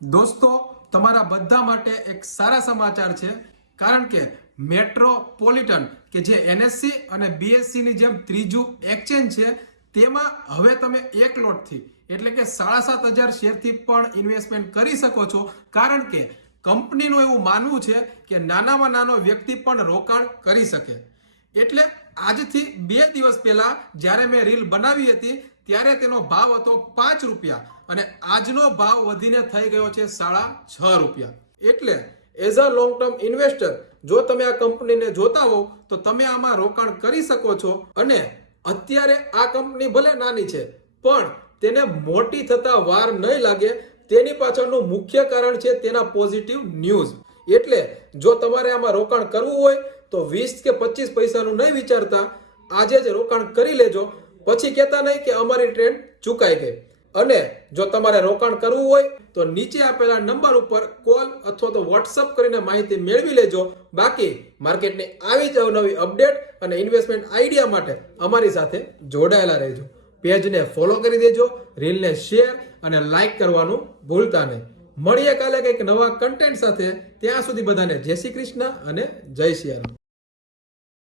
દોસ્તો, તમારા બધા માટે એક સારા સમાચાર છે, કારણ કે મેટ્રોપોલિટન કે જે એનએસસી અને બીએસસી ની જેમ ત્રીજું એક્સચેન્જ છે, તેમાં હવે તમે એક લોટથી એટલે કે 7,500 શેરથી પણ ઇન્વેસ્ટમેન્ટ કરી શકો છો, કારણ કે કંપનીનું એવું માનવું છે કે નાનામાં નાનો વ્યક્તિ પણ રોકાણ કરી શકે. એટલે આજથી 2 દિવસ પહેલા જ્યારે મેં રીલ બનાવી હતી ત્યારે તેનો ભાવ હતો 5 રૂપિયા અને આજનો ભાવ વધીને થઈ ગયો છે 6.5 રૂપિયા. એટલે as a long term investor જો તમે આ કંપનીને જોતા હો તો તમે આમાં રોકાણ કરી શકો છો. અને અત્યારે આ કંપની ભલે નાની છે પણ તેને મોટી થતા વાર નહીં લાગે, તેની પાછળનું મુખ્ય કારણ છે તેના પોઝિટિવ ન્યૂઝ. એટલે જો તમારે આમાં રોકાણ કરવું હોય તો 20 કે 25 પૈસાનું નહીં વિચારતા આજે જ રોકાણ કરી લેજો, પછી કહેતા નહીં કે અમારી ટ્રેડ ચૂકાઈ ગઈ. અને જો તમારે રોકાણ કરવું હોય તો નીચે આપેલા નંબર ઉપર કોલ અથવા તો વોટ્સઅપ કરીને માહિતી મેળવી લેજો. બાકી માર્કેટની આવી જ અવનવી અપડેટ અને ઇન્વેસ્ટમેન્ટ આઈડિયા માટે અમારી સાથે જોડાયેલા રહેજો. પેજને ફોલો કરી દેજો, રીલને શેર અને લાઈક કરવાનું ભૂલતા નહીં. મળીએ કાલે કંઈક નવા કન્ટેન્ટ સાથે. ત્યાં સુધી બધાને જય શ્રી કૃષ્ણ અને જય સિયારામ.